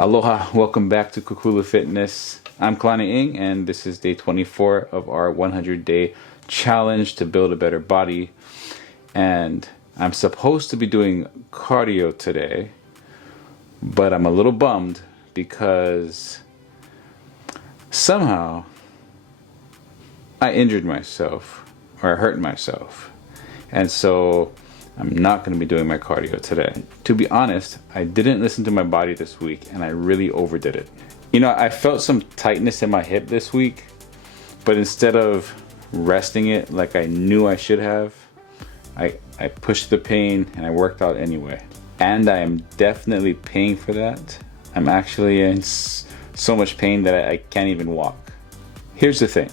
Aloha, welcome back to Kukulu Fitness. I'm Kalani Ing, and this is day 24 of our 100-day challenge to build a better body. And I'm supposed to be doing cardio today, but I'm a little bummed because somehow I injured myself or I hurt myself. And so I'm not going to be doing my cardio today. To be honest, I didn't listen to my body this week and I really overdid it. You know, I felt some tightness in my hip this week, but instead of resting it like I knew I should have, I pushed the pain and I worked out anyway. And I am definitely paying for that. I'm actually in so much pain that I can't even walk. Here's the thing.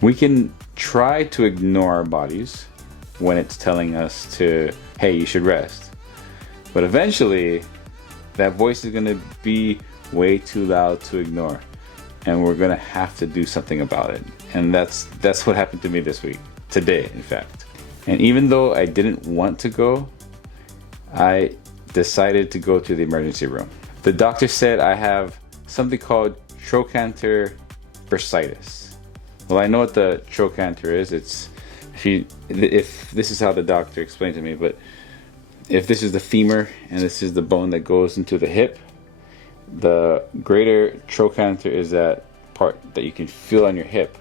We can try to ignore our bodies when it's telling us to, hey, you should rest. But eventually, that voice is gonna be way too loud to ignore. And we're gonna have to do something about it. And that's what happened to me this week. Today, in fact. And even though I didn't want to go, I decided to go to the emergency room. The doctor said I have something called trochanter bursitis. Well, I know what the trochanter is. If this is how the doctor explained to me, but if this is the femur and this is the bone that goes into the hip, the greater trochanter is that part that you can feel on your hip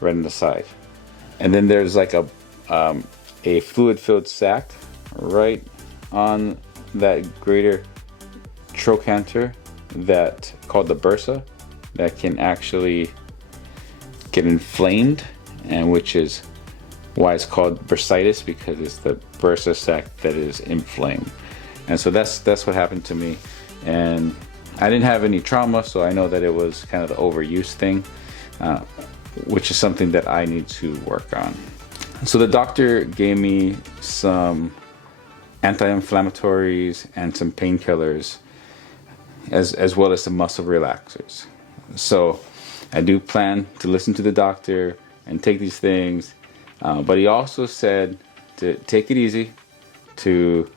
right on the side. And then there's like a fluid-filled sac right on that greater trochanter that called the bursa that can actually get inflamed, and which is why it's called bursitis, because it's the bursa sac that is inflamed. And so that's what happened to me. And I didn't have any trauma, so I know that it was kind of the overuse thing, which is something that I need to work on. So the doctor gave me some anti-inflammatories and some painkillers, as well as some muscle relaxers. So I do plan to listen to the doctor and take these things, but he also said to take it easy, to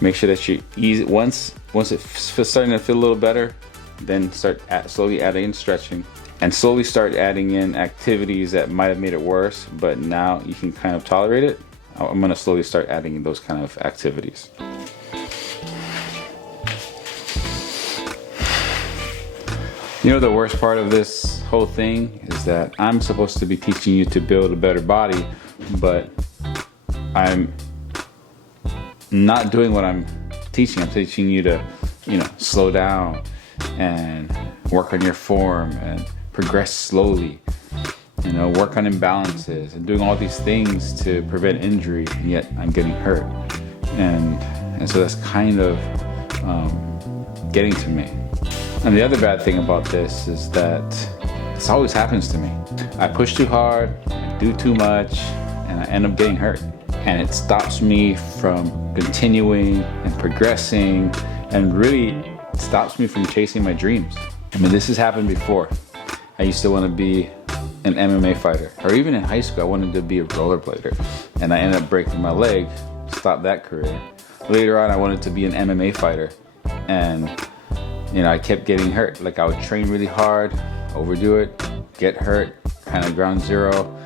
make sure that you ease once it's starting to feel a little better, then start slowly adding in stretching and slowly start adding in activities that might have made it worse, but now you can kind of tolerate it. I'm going to slowly start adding in those kind of activities. You know, the worst part of this whole thing is that I'm supposed to be teaching you to build a better body, but I'm not doing what I'm teaching. I'm teaching you to, slow down and work on your form and progress slowly, work on imbalances and doing all these things to prevent injury, and yet I'm getting hurt. And so that's kind of getting to me. And the other bad thing about this is that this always happens to me. I push too hard, I do too much, and I end up getting hurt. And it stops me from continuing and progressing, and really stops me from chasing my dreams. I mean, this has happened before. I used to want to be an MMA fighter, or even in high school, I wanted to be a rollerblader, and I ended up breaking my leg, stopped that career. Later on, I wanted to be an MMA fighter, and I kept getting hurt. Like, I would train really hard, overdo it, get hurt, kind of ground zero.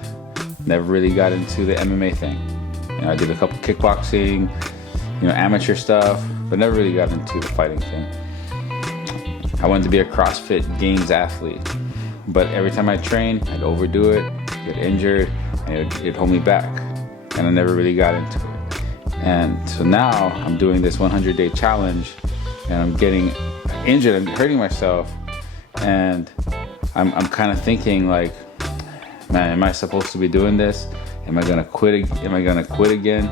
Never really got into the MMA thing. I did a couple kickboxing, amateur stuff, but never really got into the fighting thing. I wanted to be a CrossFit Games athlete, but every time I trained, I'd overdo it, get injured, and it'd hold me back, and I never really got into it. And so now I'm doing this 100-day challenge, and I'm getting injured, I'm hurting myself, and I'm kind of thinking like, man, am I supposed to be doing this? Am I gonna quit? Am I gonna quit again?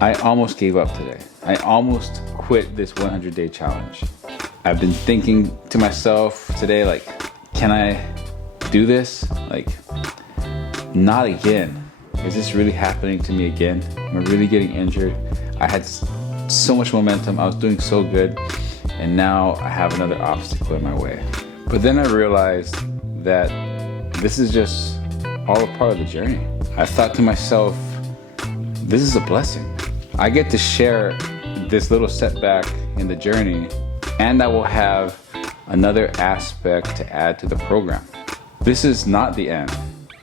I almost gave up today. I almost quit this 100-day challenge. I've been thinking to myself today, like, can I do this? Like, not again. Is this really happening to me again? Am I really getting injured? I had so much momentum. I was doing so good. And now I have another obstacle in my way. But then I realized that this is just all a part of the journey. I thought to myself, this is a blessing. I get to share this little setback in the journey and I will have another aspect to add to the program. This is not the end.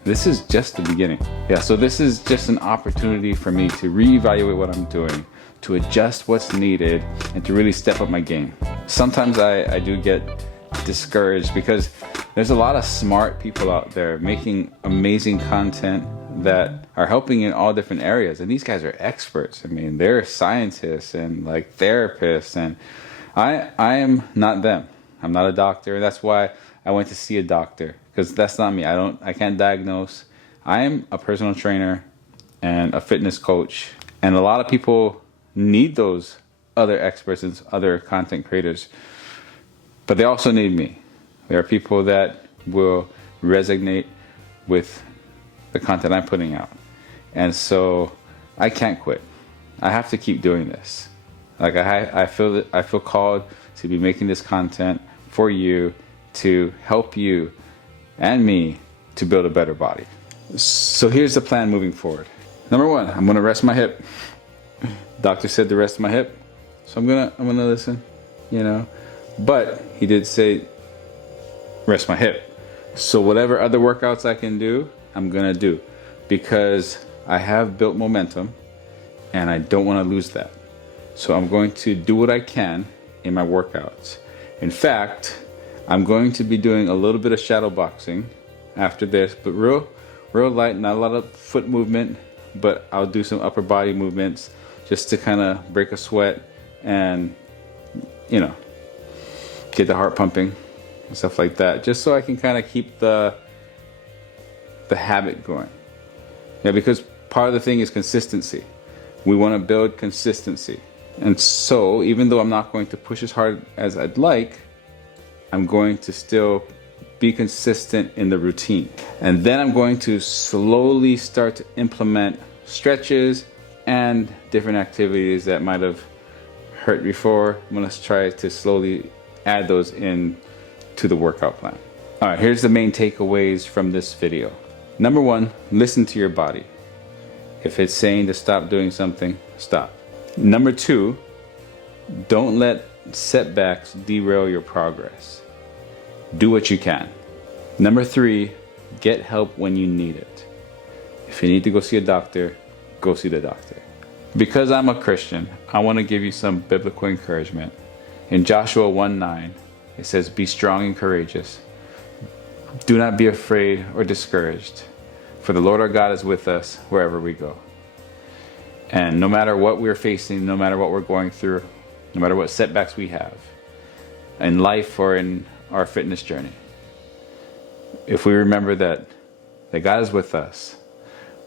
This is just the beginning. Yeah, so this is just an opportunity for me to reevaluate what I'm doing, to adjust what's needed, and to really step up my game. Sometimes I do get discouraged because there's a lot of smart people out there making amazing content that are helping in all different areas. And these guys are experts. I mean, they're scientists and like therapists, and I am not them. I'm not a doctor. That's why I went to see a doctor, because that's not me. I can't diagnose. I am a personal trainer and a fitness coach, and a lot of people need those other experts and other content creators, but they also need me. There are people that will resonate with the content I'm putting out, and so I can't quit. I have to keep doing this. Like I feel called to be making this content for you, to help you and me to build a better body. So here's the plan moving forward. Number one, I'm gonna rest my hip. Doctor said to rest my hip, so I'm gonna listen, you know. But he did say rest my hip. So whatever other workouts I can do, I'm gonna do, because I have built momentum and I don't want to lose that. So I'm going to do what I can in my workouts. In fact, I'm going to be doing a little bit of shadow boxing after this, but real light, not a lot of foot movement, but I'll do some upper body movements just to kind of break a sweat and, you know, get the heart pumping and stuff like that, just so I can kind of keep the habit going. Yeah, because part of the thing is consistency. We want to build consistency. And so even though I'm not going to push as hard as I'd like, I'm going to still be consistent in the routine. And then I'm going to slowly start to implement stretches and different activities that might have hurt before. I'm going to try to slowly add those in to the workout plan. All right, here's the main takeaways from this video. Number one, listen to your body. If it's saying to stop doing something, stop. Number two, don't let setbacks derail your progress. Do what you can. Number three, get help when you need it. If you need to go see a doctor, go see the doctor. Because I'm a Christian, I want to give you some biblical encouragement. In Joshua 1:9, it says, "Be strong and courageous. Do not be afraid or discouraged, for the Lord our God is with us wherever we go." And no matter what we're facing, no matter what we're going through, no matter what setbacks we have in life or in our fitness journey, if we remember that God is with us,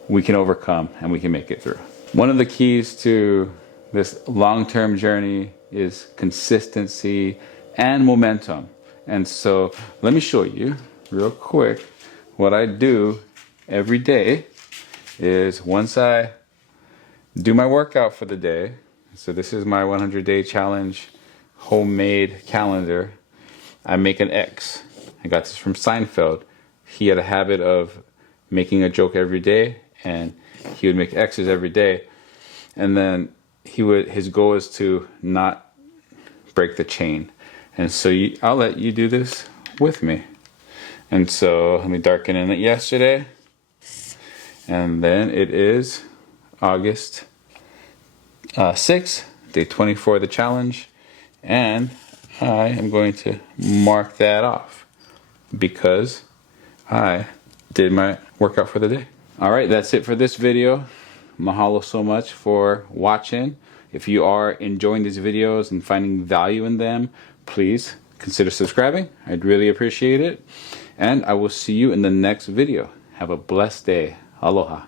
we can overcome and we can make it through. One of the keys to this long-term journey is consistency and momentum. And so let me show you real quick what I do every day. Is once I do my workout for the day, so this is my 100-day challenge homemade calendar, I make an X. I got this from Seinfeld. He had a habit of making a joke every day, and he would make X's every day, and then his goal is to not break the chain. And so I'll let you do this with me. And so let me darken in it yesterday. And then it is August 6th, day 24 of the challenge. And I am going to mark that off because I did my workout for the day. All right, that's it for this video. Mahalo so much for watching. If you are enjoying these videos and finding value in them, please consider subscribing. I'd really appreciate it. And I will see you in the next video. Have a blessed day. Aloha.